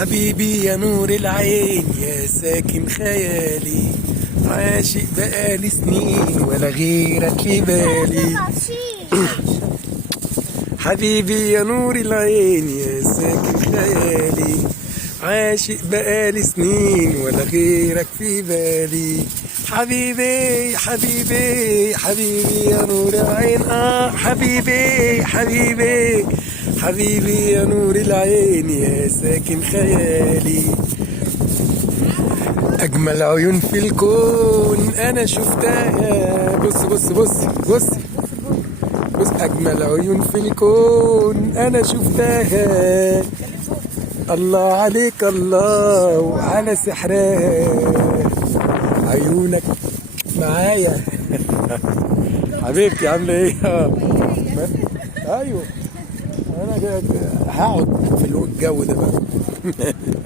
حبيبي يا نور العين يا ساكن خيالي، عاشق بقالي سنين ولا غيرك في بالي. حبيبي يا نور العين يا ساكن خيالي، عاشق بقالي سنين ولا غيرك في بالي. حبيبي حبيبي حبيبي يا نور العين، حبيبي حبيبي حبيبي يا نور العين يا ساكن خيالي. أجمل عيون في الكون أنا شفتها، بص بص بص بص بص، أجمل عيون في الكون أنا شفتها. الله عليك الله وعلى سحرها، عيونك معايا. حبيبتي عاملة إيه؟ أيوه أنا هقعد في الجو ده بقى.